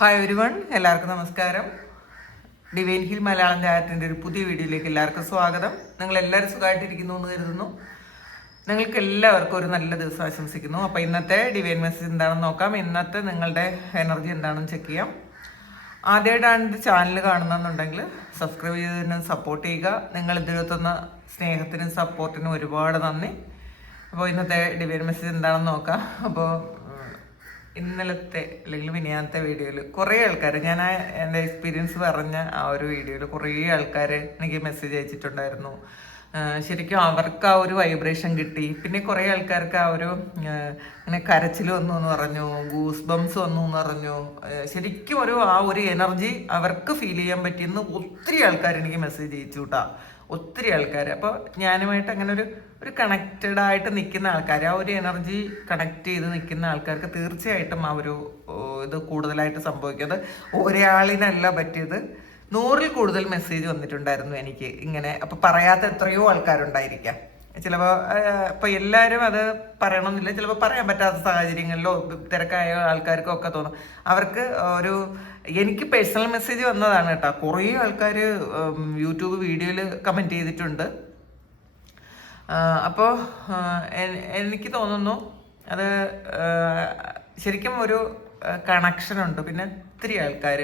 Hi everyone, എല്ലാവർക്കും നമസ്കാരം. Divine hill Malayalam ചാനലിൻ്റെ ഒരു പുതിയ വീഡിയോയിലേക്ക് എല്ലാവർക്കും സ്വാഗതം. നിങ്ങളെല്ലാവരും സുഖമായിട്ടിരിക്കുന്നു എന്ന് കരുതുന്നു. നിങ്ങൾക്ക് എല്ലാവർക്കും ഒരു നല്ല ദിവസം ആശംസിക്കുന്നു. അപ്പോൾ ഇന്നത്തെ ഡിവൈൻ മെസ്സേജ് എന്താണെന്ന് നോക്കാം. ഇന്നത്തെ നിങ്ങളുടെ എനർജി എന്താണെന്ന് ചെക്ക് ചെയ്യാം. ആദ്യമായിട്ടാണ് ഇത് ചാനൽ കാണുന്നതെന്നുണ്ടെങ്കിൽ സബ്സ്ക്രൈബ് ചെയ്തതിന് സപ്പോർട്ട് ചെയ്യുക. നിങ്ങൾ ഇതിലെത്തുന്ന സ്നേഹത്തിനും സപ്പോർട്ടിനും ഒരുപാട് നന്ദി. അപ്പോൾ ഇന്നത്തെ ഡിവൈൻ മെസ്സേജ് എന്താണെന്ന് നോക്കാം. അപ്പോൾ ഇന്നലത്തെ അല്ലെങ്കിൽ മിനിയാന്നത്തെ വീഡിയോയിൽ കുറേ ആൾക്കാർ, ഞാൻ എൻ്റെ എക്സ്പീരിയൻസ് പറഞ്ഞ ആ ഒരു വീഡിയോയിൽ കുറേ ആൾക്കാർ എനിക്ക് മെസ്സേജ് അയച്ചിട്ടുണ്ടായിരുന്നു. ശരിക്കും അവർക്ക് ആ ഒരു വൈബ്രേഷൻ കിട്ടി. പിന്നെ കുറേ ആൾക്കാർക്ക് ആ ഒരു ഇങ്ങനെ കരച്ചിൽ വന്നു എന്ന് പറഞ്ഞു, ഗൂസ് ബംസ് വന്നു എന്ന് പറഞ്ഞു. ശരിക്കും ആ ഒരു എനർജി അവർക്ക് ഫീൽ ചെയ്യാൻ പറ്റിയെന്ന് ഒത്തിരി ആൾക്കാർ എനിക്ക് മെസ്സേജ് അയച്ചു കേട്ടോ. ഒത്തിരി ആൾക്കാർ. അപ്പോൾ ഞാനുമായിട്ട് അങ്ങനെ ഒരു കണക്റ്റഡ് ആയിട്ട് നിൽക്കുന്ന ആൾക്കാർ, ആ ഒരു എനർജി കണക്ട് ചെയ്ത് നിൽക്കുന്ന ആൾക്കാർക്ക് തീർച്ചയായിട്ടും ആ ഒരു ഇത് കൂടുതലായിട്ട് സംഭവിക്കും. അത് ഒരാളിനല്ല പറ്റിയത്, 100-ൽ കൂടുതൽ മെസ്സേജ് വന്നിട്ടുണ്ടായിരുന്നു എനിക്ക് ഇങ്ങനെ. അപ്പോൾ പറയാത്ത എത്രയോ ആൾക്കാരുണ്ടായിരിക്കാം. ചിലപ്പോൾ ഇപ്പോൾ എല്ലാവരും അത് പറയണമെന്നില്ല, ചിലപ്പോൾ പറയാൻ പറ്റാത്ത സാഹചര്യങ്ങളിലോ തിരക്കായ ആൾക്കാർക്കോ ഒക്കെ തോന്നും. അവർക്ക് എനിക്ക് പേഴ്സണൽ മെസ്സേജ് വന്നതാണ് കേട്ടോ. കുറേ ആൾക്കാർ യൂട്യൂബ് വീഡിയോയിൽ കമൻറ്റ് ചെയ്തിട്ടുണ്ട്. അപ്പോൾ എനിക്ക് തോന്നുന്നു അത് ശരിക്കും ഒരു കണക്ഷനുണ്ട്. പിന്നെ ഒത്തിരി ആൾക്കാർ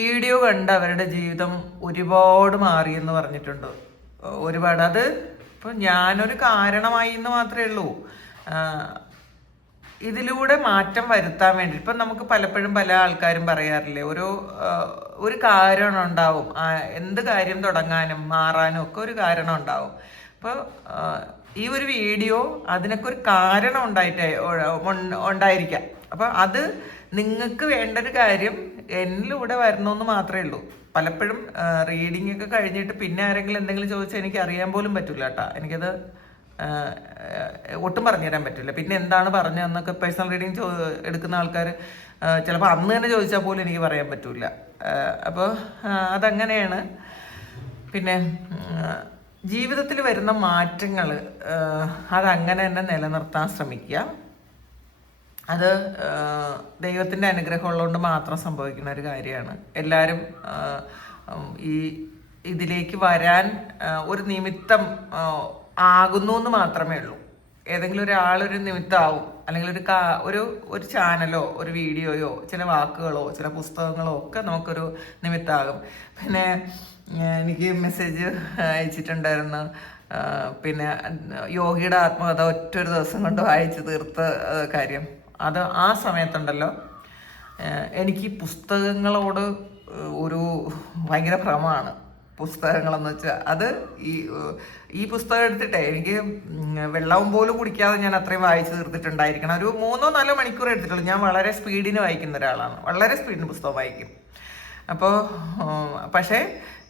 വീഡിയോ കണ്ട് അവരുടെ ജീവിതം ഒരുപാട് മാറിയെന്ന് പറഞ്ഞിട്ടുണ്ട്. ഒരുപാട്. അത് ഇപ്പോൾ ഞാനൊരു കാരണമായി എന്ന് മാത്രമേ ഉള്ളൂ. ഇതിലൂടെ മാറ്റം വരുത്താൻ വേണ്ടി ഇപ്പം നമുക്ക് പലപ്പോഴും പല ആൾക്കാരും പറയാറില്ലേ, ഒരു കാരണം ഉണ്ടാവും. എന്ത് കാര്യം തുടങ്ങാനും മാറാനും ഒക്കെ ഒരു കാരണം ഉണ്ടാവും. അപ്പോൾ ഈ ഒരു വീഡിയോ അതിനൊക്കെ ഒരു കാരണം ഉണ്ടായിരിക്കാം. അപ്പോൾ അത് നിങ്ങൾക്ക് വേണ്ട ഒരു കാര്യം എന്നിലൂടെ വരണമെന്ന് മാത്രമേ ഉള്ളൂ. പലപ്പോഴും റീഡിംഗ് ഒക്കെ കഴിഞ്ഞിട്ട് പിന്നെ ആരെങ്കിലും എന്തെങ്കിലും ചോദിച്ചാൽ എനിക്ക് അറിയാൻ പോലും പറ്റില്ല കേട്ടോ. എനിക്കത് ഒട്ടും പറഞ്ഞുതരാൻ പറ്റില്ല. പിന്നെ എന്താണ് പറഞ്ഞതെന്നൊക്കെ പേഴ്സണൽ റീഡിങ് എടുക്കുന്ന ആൾക്കാർ ചിലപ്പോൾ അന്ന് തന്നെ ചോദിച്ചാൽ പോലും എനിക്ക് പറയാൻ പറ്റില്ല. അപ്പോൾ അതങ്ങനെയാണ്. പിന്നെ ജീവിതത്തിൽ വരുന്ന മാറ്റങ്ങൾ അതങ്ങനെ തന്നെ നിലനിർത്താൻ ശ്രമിക്കുക. അത് ദൈവത്തിൻ്റെ അനുഗ്രഹം ഉള്ളതുകൊണ്ട് മാത്രം സംഭവിക്കുന്ന ഒരു കാര്യമാണ്. എല്ലാവരും ഇതിലേക്ക് വരാൻ ഒരു നിമിത്തം ആകുന്നു എന്ന് മാത്രമേ ഉള്ളൂ. ഏതെങ്കിലും ഒരാളൊരു നിമിത്തമാവും, അല്ലെങ്കിൽ ഒരു ചാനലോ ഒരു വീഡിയോയോ ചില വാക്കുകളോ ചില പുസ്തകങ്ങളോ ഒക്കെ നമുക്കൊരു നിമിത്തമാകും. പിന്നെ എനിക്ക് മെസ്സേജ് അയച്ചിട്ടുണ്ടായിരുന്നു, പിന്നെ യോഗിയുടെ ആത്മകഥ ഒറ്റൊരു ദിവസം കൊണ്ട് വായിച്ചു തീർത്ത കാര്യം. അത് ആ സമയത്തുണ്ടല്ലോ എനിക്ക് പുസ്തകങ്ങളോട് ഒരു ഭയങ്കര ഭ്രമമാണ്. പുസ്തകങ്ങളെന്ന് വെച്ചാൽ അത് ഈ പുസ്തകം എടുത്തിട്ടേ എനിക്ക് വെള്ളവും പോലും കുടിക്കാതെ ഞാൻ അത്രയും വായിച്ചു തീർത്തിട്ടുണ്ടായിരിക്കണം. ഒരു 3-4 മണിക്കൂർ എടുത്തിട്ടുള്ളൂ. ഞാൻ വളരെ സ്പീഡിന് വായിക്കുന്ന ഒരാളാണ്, വളരെ സ്പീഡിന് പുസ്തകം വായിക്കും. അപ്പോൾ പക്ഷേ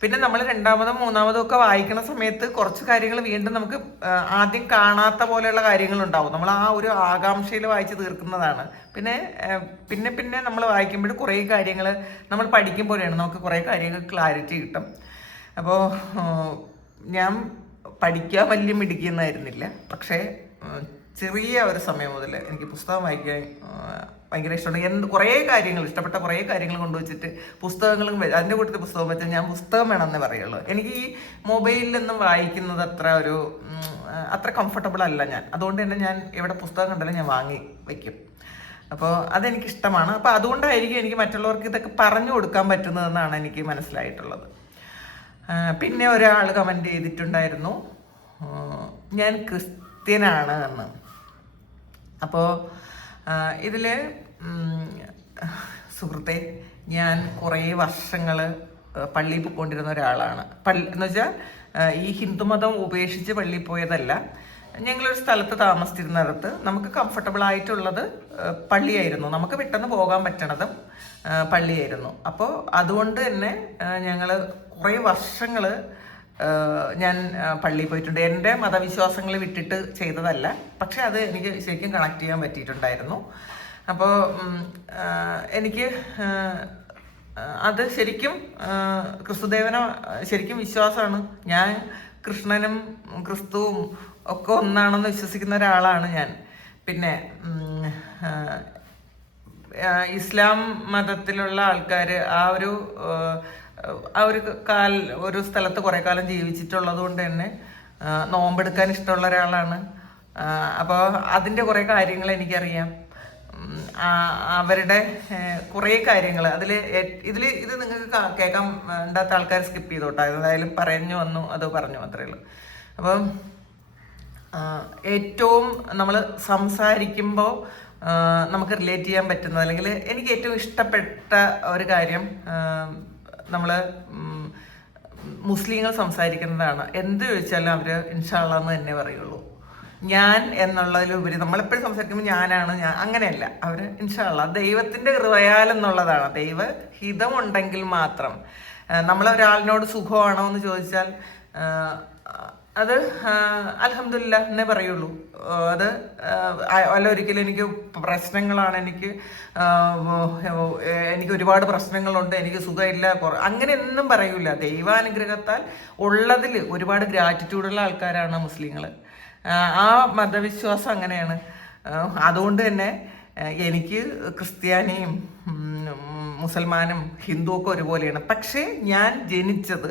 പിന്നെ നമ്മൾ രണ്ടാമതും മൂന്നാമതും ഒക്കെ വായിക്കുന്ന സമയത്ത് കുറച്ച് കാര്യങ്ങൾ വീണ്ടും നമുക്ക് ആദ്യം കാണാത്ത പോലെയുള്ള കാര്യങ്ങളുണ്ടാവും. നമ്മൾ ആ ഒരു ആകാംക്ഷയിൽ വായിച്ച് തീർക്കുന്നതാണ്. പിന്നെ നമ്മൾ വായിക്കുമ്പോൾ കുറേ കാര്യങ്ങൾ നമ്മൾ പഠിക്കുമ്പോഴാണ് നമുക്ക് കുറേ കാര്യങ്ങൾ ക്ലാരിറ്റി കിട്ടും. അപ്പോൾ ഞാൻ പഠിക്കാൻ വലിയ മിടുക്കിയെന്നായിരുന്നില്ല, പക്ഷേ ചെറിയ ഒരു സമയം മുതൽ എനിക്ക് പുസ്തകം വായിക്കാൻ ഭയങ്കര ഇഷ്ടമുണ്ട്. കുറേ കാര്യങ്ങൾ, ഇഷ്ടപ്പെട്ട കുറേ കാര്യങ്ങൾ കൊണ്ടുവച്ചിട്ട് പുസ്തകങ്ങളും അതിൻ്റെ കൂട്ടത്തിൽ പുസ്തകം വെച്ചാൽ ഞാൻ പുസ്തകം വേണമെന്നേ പറയുള്ളൂ. എനിക്ക് ഈ മൊബൈലിലൊന്നും വായിക്കുന്നത് അത്ര കംഫർട്ടബിൾ അല്ല ഞാൻ. അതുകൊണ്ട് തന്നെ ഞാൻ എവിടെ പുസ്തകം കണ്ടാലും ഞാൻ വാങ്ങി വയ്ക്കും. അപ്പോൾ അതെനിക്കിഷ്ടമാണ്. അപ്പോൾ അതുകൊണ്ടായിരിക്കും എനിക്ക് മറ്റുള്ളവർക്ക് ഇതൊക്കെ പറഞ്ഞു കൊടുക്കാൻ പറ്റുന്നതെന്നാണ് എനിക്ക് മനസ്സിലായിട്ടുള്ളത്. പിന്നെ ഒരാൾ കമൻറ്റ് ചെയ്തിട്ടുണ്ടായിരുന്നു, ഞാൻ ക്രിസ്ത്യനാണ് എന്ന്. അപ്പോൾ ഇതിൽ സുഹൃത്തെ, ഞാൻ കുറേ വർഷങ്ങൾ പള്ളിയിൽ പോയിക്കൊണ്ടിരുന്ന ഒരാളാണ്. എന്ന് വെച്ചാൽ ഈ ഹിന്ദുമതം ഉപേക്ഷിച്ച് പള്ളിയിൽ പോയതല്ല. ഞങ്ങളൊരു സ്ഥലത്ത് താമസിച്ചിരുന്നിടത്ത് നമുക്ക് കംഫർട്ടബിൾ ആയിട്ടുള്ളത് പള്ളിയായിരുന്നു. നമുക്ക് പെട്ടെന്ന് പോകാൻ പറ്റണതും പള്ളിയായിരുന്നു. അപ്പോൾ അതുകൊണ്ട് തന്നെ ഞങ്ങൾ കുറേ വർഷങ്ങൾ ഞാൻ പള്ളിയിൽ പോയിട്ടുണ്ട്. എൻ്റെ മതവിശ്വാസങ്ങൾ വിട്ടിട്ട് ചെയ്തതല്ല, പക്ഷെ അത് എനിക്ക് ശരിക്കും കണക്ട് ചെയ്യാൻ പറ്റിയിട്ടുണ്ടായിരുന്നു. അപ്പോൾ എനിക്ക് അത് ശരിക്കും ക്രിസ്തുദേവനെ ശരിക്കും വിശ്വാസമാണ്. ഞാൻ കൃഷ്ണനും ക്രിസ്തുവും ഒക്കെ ഒന്നാണെന്ന് വിശ്വസിക്കുന്ന ഒരാളാണ് ഞാൻ. പിന്നെ ഇസ്ലാം മതത്തിലുള്ള ആൾക്കാർ ഒരു സ്ഥലത്ത് കുറേ കാലം ജീവിച്ചിട്ടുള്ളത് കൊണ്ട് തന്നെ നോമ്പെടുക്കാൻ ഇഷ്ടമുള്ള ഒരാളാണ്. അപ്പോൾ അതിൻ്റെ കുറേ കാര്യങ്ങൾ എനിക്കറിയാം. അവരുടെ കുറേ കാര്യങ്ങൾ ഇത് നിങ്ങൾക്ക് കേൾക്കാൻ ഉണ്ടാത്ത ആൾക്കാർ സ്കിപ്പ് ചെയ്തോട്ടെ. എന്തായാലും പറഞ്ഞു വന്നു അത് പറഞ്ഞു അത്രയേ ഉള്ളൂ. അപ്പം ഏറ്റവും നമ്മൾ സംസാരിക്കുമ്പോൾ നമുക്ക് റിലേറ്റ് ചെയ്യാൻ പറ്റുന്നത്, അല്ലെങ്കിൽ എനിക്ക് ഏറ്റവും ഇഷ്ടപ്പെട്ട ഒരു കാര്യം, നമ്മൾ മുസ്ലിങ്ങൾ സംസാരിക്കുന്നതാണ്. എന്ത് ചോദിച്ചാലും അവർ ഇൻഷാ അല്ലാഹ് എന്ന് തന്നെ പറയുള്ളൂ. ഞാൻ എന്നുള്ളതിലുപരി നമ്മളെപ്പോഴും സംസാരിക്കുമ്പോൾ ഞാൻ അങ്ങനെയല്ല. അവർ ഇൻഷാ അല്ലാഹ് ദൈവത്തിൻ്റെ കൃപയാൽ എന്നുള്ളതാണ്. ദൈവഹിതമുണ്ടെങ്കിൽ മാത്രം. നമ്മളൊരാളിനോട് സുഖമാണോ എന്ന് ചോദിച്ചാൽ അത് അൽഹംദുലില്ലാഹ് എന്നേ പറയുള്ളൂ. അത് ഒരിക്കലും എനിക്ക് പ്രശ്നങ്ങളാണ്, എനിക്ക് ഒരുപാട് പ്രശ്നങ്ങളുണ്ട്, എനിക്ക് സുഖമില്ല, അങ്ങനെയൊന്നും പറയൂല. ദൈവാനുഗ്രഹത്താൽ ഉള്ളതിൽ ഒരുപാട് ഗ്രാറ്റിറ്റ്യൂഡുള്ള ആൾക്കാരാണ് മുസ്ലിങ്ങൾ. ആ മതവിശ്വാസം അങ്ങനെയാണ്. അതുകൊണ്ട് തന്നെ എനിക്ക് ക്രിസ്ത്യാനിയും മുസൽമാനും ഹിന്ദുവൊക്കെ ഒരുപോലെയാണ്. പക്ഷേ ഞാൻ ജനിച്ചത്,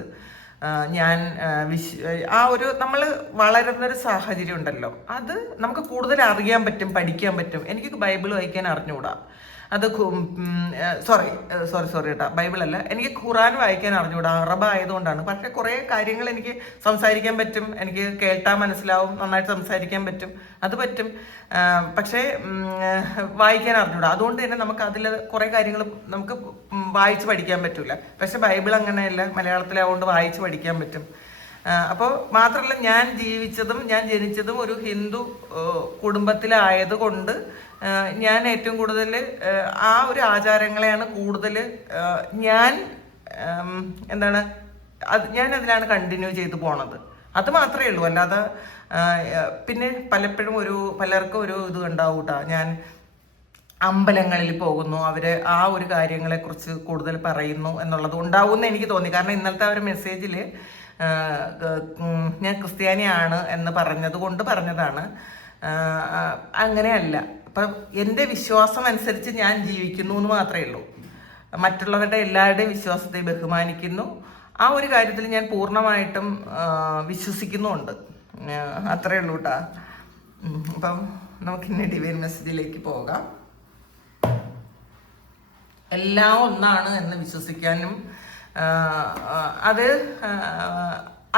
നമ്മൾ വളരുന്നൊരു സാഹചര്യം ഉണ്ടല്ലോ, അത് നമുക്ക് കൂടുതൽ അറിയാൻ പറ്റും, പഠിക്കാൻ പറ്റും. എനിക്ക് ബൈബിൾ വായിക്കാൻ അറിഞ്ഞുകൂടാ. അത് സോറി കേട്ടോ, ബൈബിളല്ല, എനിക്ക് ഖുറാൻ വായിക്കാൻ അറിഞ്ഞുകൂടാ. അറബ് ആയതുകൊണ്ടാണ്. പക്ഷെ കുറേ കാര്യങ്ങൾ എനിക്ക് സംസാരിക്കാൻ പറ്റും, എനിക്ക് കേട്ടാൽ മനസ്സിലാവും, നന്നായിട്ട് സംസാരിക്കാൻ പറ്റും, അത് പറ്റും. പക്ഷേ വായിക്കാൻ അറിഞ്ഞൂടാ. അതുകൊണ്ട് തന്നെ നമുക്ക് അതിൽ കുറേ കാര്യങ്ങൾ നമുക്ക് വായിച്ച് പഠിക്കാൻ പറ്റൂല. പക്ഷെ ബൈബിൾ അങ്ങനെയല്ല, മലയാളത്തിലാവുകൊണ്ട് വായിച്ച് പഠിക്കാൻ പറ്റും. അപ്പോൾ മാത്രമല്ല, ഞാൻ ജനിച്ചതും ഒരു ഹിന്ദു കുടുംബത്തിലായത് കൊണ്ട് ഞാൻ ഏറ്റവും കൂടുതൽ ആ ഒരു ആചാരങ്ങളെയാണ് കൂടുതൽ ഞാൻ അതിലാണ് കണ്ടിന്യൂ ചെയ്തു പോണത്. അത് മാത്രമേ ഉള്ളൂ. അല്ലാതെ പിന്നെ പലപ്പോഴും പലർക്കും ഒരു ഇത് ഉണ്ടാവും കേട്ടോ. ഞാൻ അമ്പലങ്ങളിൽ പോകുന്നു, അവർ ആ ഒരു കാര്യങ്ങളെക്കുറിച്ച് കൂടുതൽ പറയുന്നു എന്നുള്ളത് ഉണ്ടാവുമെന്ന് എനിക്ക് തോന്നി. കാരണം ഇന്നലത്തെ ഒരു മെസ്സേജിൽ ഞാൻ ക്രിസ്ത്യാനിയാണ് എന്ന് പറഞ്ഞതാണ്. അങ്ങനെയല്ല. അപ്പം എൻ്റെ വിശ്വാസം അനുസരിച്ച് ഞാൻ ജീവിക്കുന്നു എന്ന് മാത്രമേ ഉള്ളൂ. മറ്റുള്ളവരുടെ എല്ലാവരുടെയും വിശ്വാസത്തെ ബഹുമാനിക്കുന്നു. ആ ഒരു കാര്യത്തിൽ ഞാൻ പൂർണ്ണമായിട്ടും വിശ്വസിക്കുന്നുമുണ്ട്. അത്രയേ ഉള്ളൂ കേട്ടോ. അപ്പം നമുക്കിന്നെ ഡിവൈൻ മെസ്സേജിലേക്ക് പോകാം. എല്ലാം ഒന്നാണ് എന്ന് വിശ്വസിക്കാനും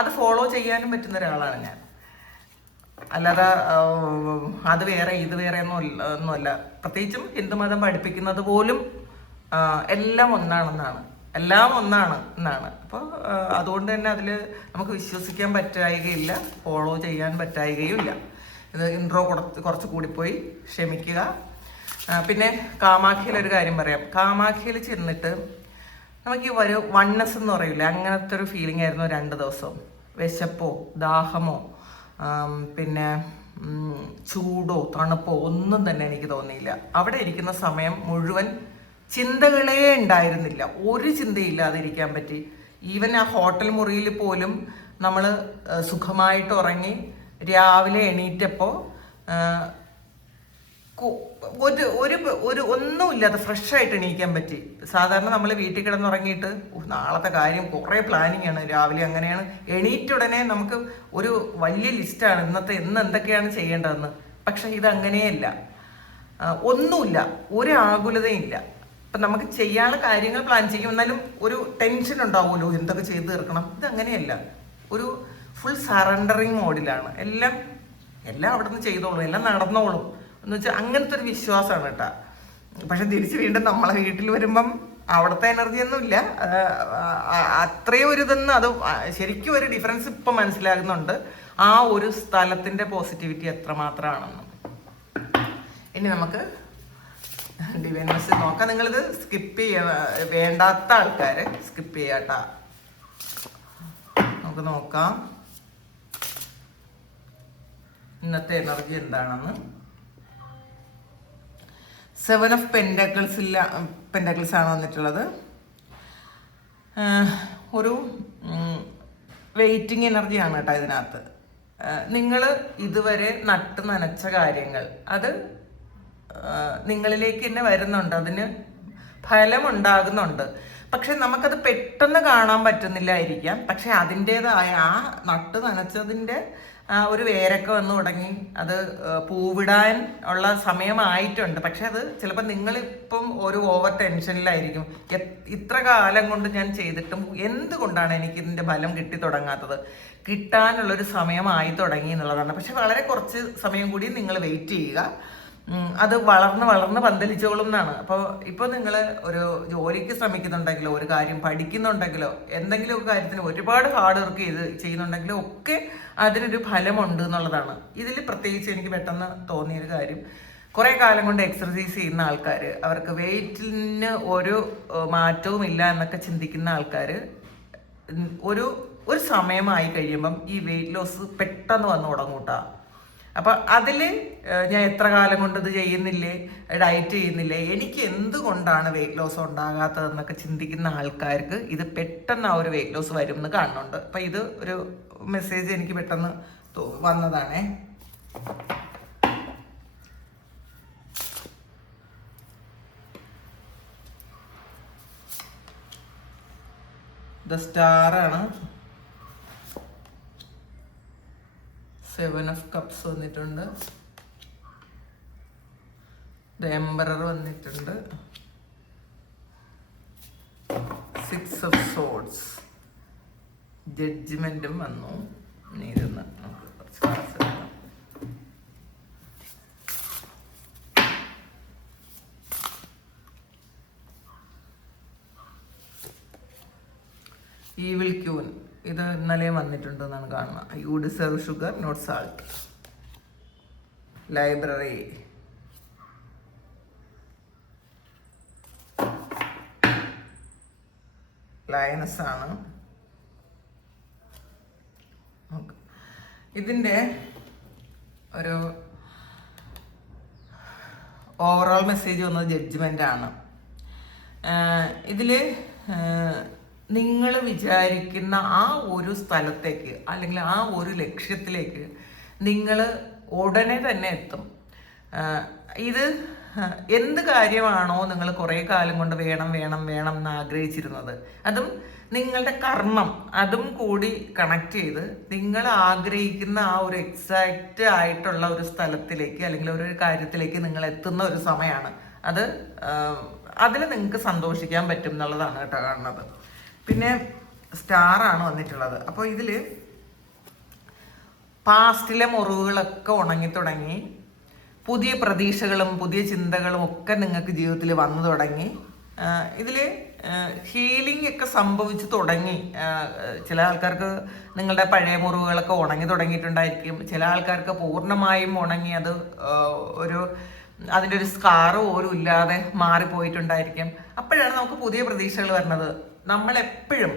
അത് ഫോളോ ചെയ്യാനും പറ്റുന്ന ഒരാളാണ് ഞാൻ. അല്ലാതെ അത് വേറെ ഇത് വേറെ ഒന്നുമല്ല. പ്രത്യേകിച്ചും ഹിന്ദുമതം പഠിപ്പിക്കുന്നത് പോലും എല്ലാം ഒന്നാണ് എന്നാണ്. അപ്പോൾ അതുകൊണ്ട് തന്നെ അതിൽ നമുക്ക് വിശ്വസിക്കാൻ പറ്റായികയില്ല, ഫോളോ ചെയ്യാൻ പറ്റായികയുമില്ല. ഇത് ഇൻട്രോ കുറച്ച് കൂടിപ്പോയി, ക്ഷമിക്കുക. പിന്നെ കാമാഖിയിലൊരു കാര്യം പറയാം. കാമാഖിയിൽ ചെന്നിട്ട് നമുക്ക് ഒരു വണ്ണസ് എന്ന് പറയില്ല, അങ്ങനത്തെ ഒരു ഫീലിംഗ് ആയിരുന്നു 2 ദിവസം. വിശപ്പോ ദാഹമോ പിന്നെ ചൂടോ തണുപ്പോ ഒന്നും തന്നെ എനിക്ക് തോന്നിയില്ല. അവിടെ ഇരിക്കുന്ന സമയം മുഴുവൻ ചിന്തകളേ ഉണ്ടായിരുന്നില്ല. ഒരു ചിന്തയില്ലാതെ ഇരിക്കാൻ പറ്റി. ഈവൻ ആ ഹോട്ടൽ മുറിയിൽ പോലും നമ്മൾ സുഖമായിട്ട് ഉറങ്ങി രാവിലെ എണീറ്റപ്പോൾ ഒരു ഒന്നുമില്ലാതെ ഫ്രഷായിട്ട് എണീക്കാൻ പറ്റി. സാധാരണ നമ്മൾ വീട്ടിൽ കിടന്നുറങ്ങിയിട്ട് നാളത്തെ കാര്യം കുറേ പ്ലാനിങ് ആണ്, രാവിലെ അങ്ങനെയാണ്. എണീറ്റുടനെ നമുക്ക് ഒരു വലിയ ലിസ്റ്റാണ് ഇന്ന് എന്തൊക്കെയാണ് ചെയ്യേണ്ടതെന്ന്. പക്ഷെ ഇതങ്ങനെയല്ല, ഒന്നുമില്ല, ഒരു ആകുലതയും ഇല്ല. അപ്പം നമുക്ക് ചെയ്യാനുള്ള കാര്യങ്ങൾ പ്ലാൻ ചെയ്യും, എന്നാലും ഒരു ടെൻഷൻ ഉണ്ടാവുമല്ലോ, എന്തൊക്കെ ചെയ്ത് തീർക്കണം. ഇതങ്ങനെയല്ല, ഒരു ഫുൾ സറണ്ടറിങ് മോഡിലാണ്. എല്ലാം അവിടെ നിന്ന് ചെയ്തോളും, എല്ലാം നടന്നോളും എന്ന് വെച്ചാൽ അങ്ങനത്തെ ഒരു വിശ്വാസമാണ് കേട്ടോ. പക്ഷെ തിരിച്ച് വീണ്ടും നമ്മളെ വീട്ടിൽ വരുമ്പം അവിടുത്തെ എനർജി ഒന്നുമില്ല. അത്രയും ഒരു ഇതെന്ന് അത് ശരിക്കും ഒരു ഡിഫറൻസ് ഇപ്പം മനസ്സിലാകുന്നുണ്ട്. ആ ഒരു സ്ഥലത്തിൻ്റെ പോസിറ്റിവിറ്റി എത്രമാത്രമാണെന്ന്. ഇനി നമുക്ക് ഡിവൈൻ മെസ്സേജ് നോക്കാം. നിങ്ങളിത് സ്കിപ്പ് വേണ്ടാത്ത ആൾക്കാർ സ്കിപ്പ് ചെയ്യാട്ടാ. നമുക്ക് നോക്കാം ഇന്നത്തെ എനർജി എന്താണെന്ന്. 7 ഓഫ് പെൻഡക്കിൾസ് ആണ് വന്നിട്ടുള്ളത്. ഒരു വെയിറ്റിംഗ് എനർജിയാണ് കേട്ടോ ഇതിനകത്ത്. നിങ്ങൾ ഇതുവരെ നട്ട് നനച്ച കാര്യങ്ങൾ അത് നിങ്ങളിലേക്ക് തന്നെ വരുന്നുണ്ട്, അതിന് ഫലമുണ്ടാകുന്നുണ്ട്. പക്ഷെ നമുക്കത് പെട്ടെന്ന് കാണാൻ പറ്റുന്നില്ലായിരിക്കാം. പക്ഷെ അതിൻ്റെതായ ആ നട്ട് നനച്ചതിൻ്റെ ഒരു വേരൊക്കെ വന്നു തുടങ്ങി, അത് പൂവിടാൻ ഉള്ള സമയമായിട്ടുണ്ട്. പക്ഷെ അത് ചിലപ്പോൾ നിങ്ങളിപ്പം ഒരു ഓവർ ടെൻഷനിലായിരിക്കും. ഇത്ര കാലം കൊണ്ട് ഞാൻ ചെയ്തിട്ടും എന്തുകൊണ്ടാണ് എനിക്ക് ഇതിൻ്റെ ഫലം കിട്ടി തുടങ്ങാത്തത്, കിട്ടാനുള്ളൊരു സമയമായി തുടങ്ങി എന്നുള്ളതാണ്. പക്ഷെ വളരെ കുറച്ച് സമയം കൂടി നിങ്ങൾ വെയിറ്റ് ചെയ്യുക, അത് വളർന്ന് വളർന്ന് പന്തലിച്ചോളും എന്നാണ്. അപ്പോൾ ഇപ്പോൾ നിങ്ങൾ ഒരു ജോലിക്ക് ശ്രമിക്കുന്നുണ്ടെങ്കിലോ, ഒരു കാര്യം പഠിക്കുന്നുണ്ടെങ്കിലോ, എന്തെങ്കിലും ഒരു കാര്യത്തിന് ഒരുപാട് ഹാർഡ് വർക്ക് ചെയ്യുന്നുണ്ടെങ്കിലോ ഒക്കെ അതിനൊരു ഫലമുണ്ട് എന്നുള്ളതാണ്. ഇതിൽ പ്രത്യേകിച്ച് എനിക്ക് പെട്ടെന്ന് തോന്നിയൊരു കാര്യം, കുറേ കാലം കൊണ്ട് എക്സർസൈസ് ചെയ്യുന്ന ആൾക്കാർ, അവർക്ക് വെയിറ്റിന് ഒരു മാറ്റവും ഇല്ല എന്നൊക്കെ ചിന്തിക്കുന്ന ആൾക്കാർ ഒരു സമയമായി കഴിയുമ്പം ഈ വെയിറ്റ് ലോസ് പെട്ടെന്ന് വന്ന് തുടങ്ങൂട്ടാ. അപ്പം അതിൽ ഞാൻ എത്ര കാലം കൊണ്ട് ഇത് ചെയ്യുന്നില്ലേ, ഡയറ്റ് ചെയ്യുന്നില്ലേ, എനിക്ക് എന്തുകൊണ്ടാണ് വെയിറ്റ് ലോസ് ഉണ്ടാകാത്തതെന്നൊക്കെ ചിന്തിക്കുന്ന ആൾക്കാർക്ക് ഇത് പെട്ടെന്ന് ആ ഒരു വെയിറ്റ് ലോസ് വരും എന്ന് കാണുന്നുണ്ട്. അപ്പം ഇത് ഒരു മെസ്സേജ് എനിക്ക് പെട്ടെന്ന് വന്നതാണേ. സ്റ്റാറാണ്, 7 of Cups വന്നിട്ടുണ്ട്, എംപറർ വന്നിട്ടുണ്ട്, 6 of Swords, ജഡ്ജ്മെന്റും വന്നു. ഇരുന്ന് നമുക്ക് കുറച്ച് ക്ലാസ് എടുക്കാം. ഈവിൽ ക്യൂൻ, ഇത് ഇന്നലെ വന്നിട്ടുണ്ടെന്നാണ് കാണുന്നത്. You deserve sugar not salt. Library, ലയനസ് ആണ്. ഇതിൻ്റെ ഒരു ഓവറോൾ മെസ്സേജ് വന്നത് ജഡ്ജ്മെൻ്റ് ആണ്. ഇതിൽ നിങ്ങൾ വിചാരിക്കുന്ന ആ ഒരു സ്ഥലത്തേക്ക് അല്ലെങ്കിൽ ആ ഒരു ലക്ഷ്യത്തിലേക്ക് നിങ്ങൾ ഉടനെ തന്നെ എത്തും. ഇത് എന്ത് കാര്യമാണോ നിങ്ങൾ കുറേ കാലം കൊണ്ട് വേണം വേണം വേണം എന്ന് ആഗ്രഹിച്ചിരുന്നത്, അതും നിങ്ങളുടെ കർമ്മം അതും കൂടി കണക്ട് ചെയ്ത് നിങ്ങൾ ആഗ്രഹിക്കുന്ന ആ ഒരു എക്സാക്റ്റ് ആയിട്ടുള്ള ഒരു സ്ഥലത്തിലേക്ക് അല്ലെങ്കിൽ ഒരു കാര്യത്തിലേക്ക് നിങ്ങൾ എത്തുന്ന ഒരു സമയമാണ് അത്. അതിൽ നിങ്ങൾക്ക് സന്തോഷിക്കാൻ പറ്റും എന്നുള്ളതാണ് കേട്ടോ കാണുന്നത്. പിന്നെ സ്റ്റാറാണ് വന്നിട്ടുള്ളത്. അപ്പോൾ ഇതിൽ പാസ്റ്റിലെ മുറിവുകളൊക്കെ ഉണങ്ങി തുടങ്ങി, പുതിയ പ്രതീക്ഷകളും പുതിയ ചിന്തകളും ഒക്കെ നിങ്ങൾക്ക് ജീവിതത്തിൽ വന്നു തുടങ്ങി. ഇതിൽ ഹീലിംഗ് ഒക്കെ സംഭവിച്ചു തുടങ്ങി. ചില ആൾക്കാർക്ക് നിങ്ങളുടെ പഴയ മുറിവുകളൊക്കെ ഉണങ്ങി തുടങ്ങിയിട്ടുണ്ടായിരിക്കും. ചില ആൾക്കാർക്ക് പൂർണ്ണമായും ഉണങ്ങി അത് അതിൻ്റെ ഒരു സ്കാറ് പോലും ഇല്ലാതെ മാറിപ്പോയിട്ടുണ്ടായിരിക്കും. അപ്പോഴാണ് നമുക്ക് പുതിയ പ്രതീക്ഷകൾ വരുന്നത്. നമ്മളെപ്പോഴും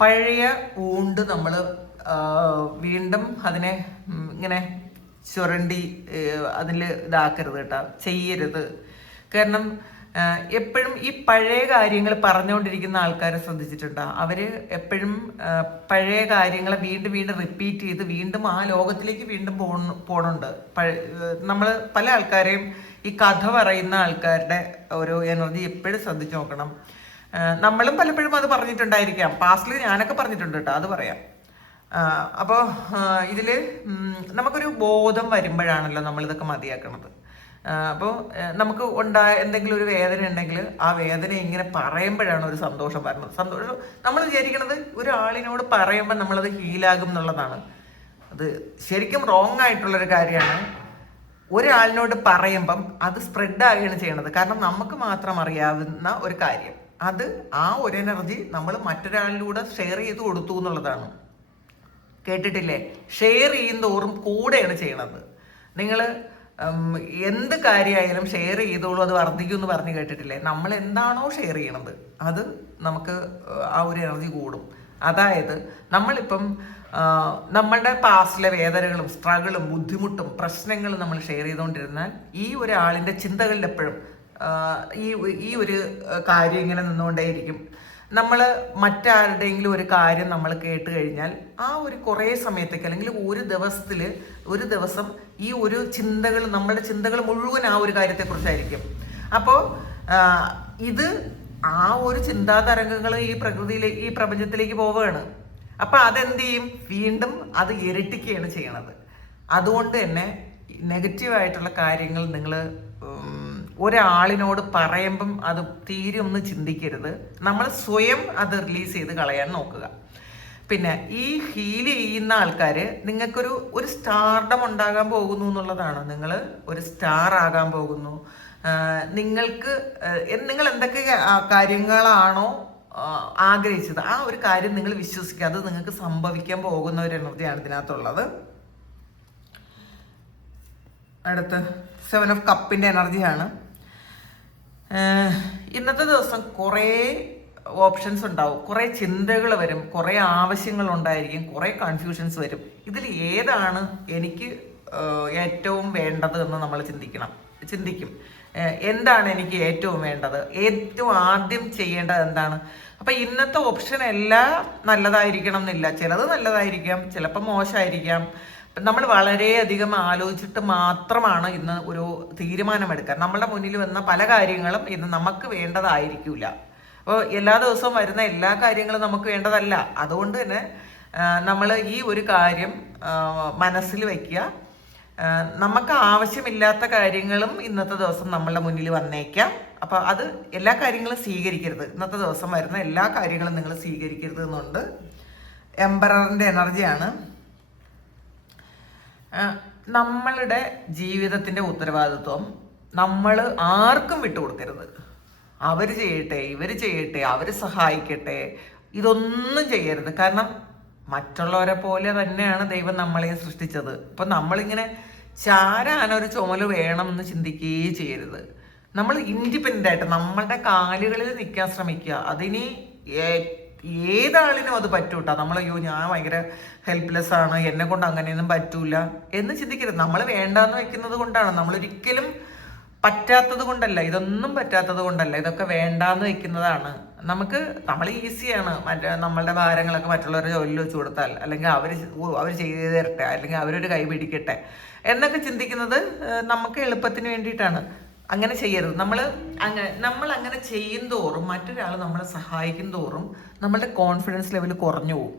പഴയ ഊണ്ട് നമ്മൾ വീണ്ടും അതിനെ ഇങ്ങനെ ചുരണ്ടി അതിൽ ഇതാക്കരുത് കേട്ടോ, ചെയ്യരുത്. കാരണം എപ്പോഴും ഈ പഴയ കാര്യങ്ങൾ പറഞ്ഞുകൊണ്ടിരിക്കുന്ന ആൾക്കാരെ ശ്രദ്ധിച്ചിട്ടുണ്ടോ? അവർ എപ്പോഴും പഴയ കാര്യങ്ങളെ വീണ്ടും വീണ്ടും റിപ്പീറ്റ് ചെയ്ത് വീണ്ടും ആ ലോകത്തിലേക്ക് വീണ്ടും പോണുണ്ട്. നമ്മൾ പല ആൾക്കാരെയും ഈ കഥ പറയുന്ന ആൾക്കാരുടെ ഒരു എനർജി എപ്പോഴും ശ്രദ്ധിച്ചു നോക്കണം. നമ്മളും പലപ്പോഴും അത് പറഞ്ഞിട്ടുണ്ടായിരിക്കാം. പാസ്റ്റിൽ ഞാനൊക്കെ പറഞ്ഞിട്ടുണ്ട് കേട്ടോ, അത് പറയാം. അപ്പോൾ ഇതിൽ നമുക്കൊരു ബോധം വരുമ്പോഴാണല്ലോ നമ്മളിതൊക്കെ മതിയാക്കണത്. അപ്പോൾ നമുക്ക് എന്തെങ്കിലും ഒരു വേദന ഉണ്ടെങ്കിൽ ആ വേദന ഇങ്ങനെ പറയുമ്പോഴാണ് ഒരു സന്തോഷം വരുന്നത്. സന്തോഷം നമ്മൾ വിചാരിക്കണത് ഒരാളിനോട് പറയുമ്പോൾ നമ്മളത് ഹീലാകും എന്നുള്ളതാണ്. അത് ശരിക്കും റോങ് ആയിട്ടുള്ളൊരു കാര്യമാണ്. ഒരാളിനോട് പറയുമ്പം അത് സ്പ്രെഡ് ആവുകയാണ് ചെയ്യണത്. കാരണം നമുക്ക് മാത്രം അറിയാവുന്ന ഒരു കാര്യം, അത് ആ ഒരു എനർജി നമ്മൾ മറ്റൊരാളിലൂടെ ഷെയർ ചെയ്ത് കൊടുത്തു എന്നുള്ളതാണ്. കേട്ടിട്ടില്ലേ? ഷെയർ ചെയ്യുന്തോറും കൂടെയാണ് ചെയ്യണത്. നിങ്ങൾ എന്ത് കാര്യമായാലും ഷെയർ ചെയ്തോളൂ, അത് വർദ്ധിക്കും എന്ന് പറഞ്ഞ് കേട്ടിട്ടില്ലേ? നമ്മൾ എന്താണോ ഷെയർ ചെയ്യണത് അത് നമുക്ക് ആ ഒരു എനർജി കൂടും. അതായത് നമ്മളിപ്പം നമ്മളുടെ പാസ്റ്റിലെ വേദനകളും സ്ട്രഗിളും ബുദ്ധിമുട്ടും പ്രശ്നങ്ങളും നമ്മൾ ഷെയർ ചെയ്തുകൊണ്ടിരുന്നാൽ ഈ ഒരാളിൻ്റെ ചിന്തകളിൽ എപ്പോഴും ഈ ഒരു കാര്യം ഇങ്ങനെ നിന്നുകൊണ്ടേയിരിക്കും. നമ്മൾ മറ്റാരുടെയെങ്കിലും ഒരു കാര്യം നമ്മൾ കേട്ട് കഴിഞ്ഞാൽ ആ ഒരു കുറേ സമയത്തേക്ക് അല്ലെങ്കിൽ ഒരു ദിവസം ഈ ഒരു ചിന്തകൾ, നമ്മുടെ ചിന്തകൾ മുഴുവൻ ആ ഒരു കാര്യത്തെക്കുറിച്ചായിരിക്കും. അപ്പോൾ ഇത് ആ ഒരു ചിന്താതരംഗങ്ങൾ ഈ പ്രകൃതിയിലേക്ക്, ഈ പ്രപഞ്ചത്തിലേക്ക് പോവുകയാണ്. അപ്പം അതെന്ത് ചെയ്യും? വീണ്ടും അത് ഇരട്ടിക്കുകയാണ് ചെയ്യണത്. അതുകൊണ്ട് തന്നെ നെഗറ്റീവായിട്ടുള്ള കാര്യങ്ങൾ നിങ്ങൾ ഒരാളിനോട് പറയുമ്പം അത് തീരെ ഒന്ന് ചിന്തിക്കരുത്. നമ്മൾ സ്വയം അത് റിലീസ് ചെയ്ത് കളയാൻ നോക്കുക. പിന്നെ ഈ ഹീൽ ചെയ്യുന്ന ആൾക്കാർ നിങ്ങൾക്കൊരു സ്റ്റാർഡം ഉണ്ടാകാൻ പോകുന്നു എന്നുള്ളതാണ്. നിങ്ങൾ ഒരു സ്റ്റാർ ആകാൻ പോകുന്നു. നിങ്ങൾ എന്തൊക്കെ കാര്യങ്ങളാണോ ആഗ്രഹിച്ചത് ആ ഒരു കാര്യം നിങ്ങൾ വിശ്വസിക്കുക. അത് നിങ്ങൾക്ക് സംഭവിക്കാൻ പോകുന്ന ഒരു എനർജിയാണ് ഇതിനകത്തുള്ളത്. അടുത്ത് 7 ഓഫ് കപ്പിൻ്റെ എനർജിയാണ്. ഇന്നത്തെ ദിവസം കുറേ ഓപ്ഷൻസ് ഉണ്ടാവും, കുറേ ചിന്തകൾ വരും, കുറേ ആവശ്യങ്ങളുണ്ടായിരിക്കും, കുറേ കൺഫ്യൂഷൻസ് വരും. ഇതിൽ ഏതാണ് എനിക്ക് ഏറ്റവും വേണ്ടത് എന്ന് നമ്മൾ ചിന്തിക്കും. എന്താണ് എനിക്ക് ഏറ്റവും വേണ്ടത്, ഏറ്റവും ആദ്യം ചെയ്യേണ്ടത് എന്താണ്? അപ്പം ഇന്നത്തെ ഓപ്ഷൻ എല്ലാം നല്ലതായിരിക്കണം എന്നില്ല. ചിലത് നല്ലതായിരിക്കാം, ചിലപ്പോൾ മോശമായിരിക്കാം. നമ്മൾ വളരെയധികം ആലോചിച്ചിട്ട് മാത്രമാണ് ഇന്ന് ഒരു തീരുമാനമെടുക്കാൻ. നമ്മുടെ മുന്നിൽ വന്ന പല കാര്യങ്ങളും ഇന്ന് നമുക്ക് വേണ്ടതായിരിക്കില്ല. അപ്പോൾ എല്ലാ ദിവസവും വരുന്ന എല്ലാ കാര്യങ്ങളും നമുക്ക് വേണ്ടതല്ല. അതുകൊണ്ട് തന്നെ നമ്മൾ ഈ ഒരു കാര്യം മനസ്സിൽ വയ്ക്കുക. നമുക്ക് ആവശ്യമില്ലാത്ത കാര്യങ്ങളും ഇന്നത്തെ ദിവസം നമ്മളുടെ മുന്നിൽ വന്നേക്കാം. അപ്പോൾ അത് എല്ലാ കാര്യങ്ങളും സ്വീകരിക്കരുത്. ഇന്നത്തെ ദിവസം വരുന്ന എല്ലാ കാര്യങ്ങളും നിങ്ങൾ സ്വീകരിക്കരുത് എന്നുണ്ട്. എംപററിൻ്റെ എനർജിയാണ്. നമ്മളുടെ ജീവിതത്തിൻ്റെ ഉത്തരവാദിത്വം നമ്മൾ ആർക്കും വിട്ടുകൊടുക്കരുത്. അവർ ചെയ്യട്ടെ, ഇവർ ചെയ്യട്ടെ, അവർ സഹായിക്കട്ടെ, ഇതൊന്നും ചെയ്യരുത്. കാരണം മറ്റുള്ളവരെ പോലെ തന്നെയാണ് ദൈവം നമ്മളെ സൃഷ്ടിച്ചത്. അപ്പം നമ്മളിങ്ങനെ ചാരാനൊരു ചുമല് വേണമെന്ന് ചിന്തിക്കുകയേ ചെയ്യരുത്. നമ്മൾ ഇൻഡിപെൻഡൻ്റ് ആയിട്ട് നമ്മളുടെ കാലുകളിൽ നിൽക്കാൻ ശ്രമിക്കുക. അതിനി ഏതാളിനും അത് പറ്റൂട്ടാ. അയ്യോ ഞാൻ ഭയങ്കര ഹെൽപ്ലെസ് ആണ്, എന്നെ കൊണ്ട് അങ്ങനെയൊന്നും പറ്റൂല എന്ന് ചിന്തിക്കരുത്. നമ്മൾ വേണ്ടാന്ന് വെക്കുന്നത് കൊണ്ടാണ്. നമ്മളൊരിക്കലും പറ്റാത്തത് കൊണ്ടല്ല, ഇതൊന്നും പറ്റാത്തത് കൊണ്ടല്ല, ഇതൊക്കെ വേണ്ടാന്ന് വെക്കുന്നതാണ്. നമ്മൾ ഈസിയാണ് നമ്മളുടെ ഭാരങ്ങളൊക്കെ മറ്റുള്ളവരുടെ ജോലിയിൽ വെച്ച് കൊടുത്താൽ, അല്ലെങ്കിൽ അവർ ചെയ്തു തരട്ടെ, അല്ലെങ്കിൽ അവരൊരു കൈ പിടിക്കട്ടെ എന്നൊക്കെ ചിന്തിക്കുന്നത് നമുക്ക് എളുപ്പത്തിന് വേണ്ടിയിട്ടാണ്. അങ്ങനെ ചെയ്യരുത്. നമ്മൾ അങ്ങനെ ചെയ്യും തോറും, മറ്റൊരാൾ നമ്മളെ സഹായിക്കും തോറും നമ്മളുടെ കോൺഫിഡൻസ് ലെവൽ കുറഞ്ഞു പോകും.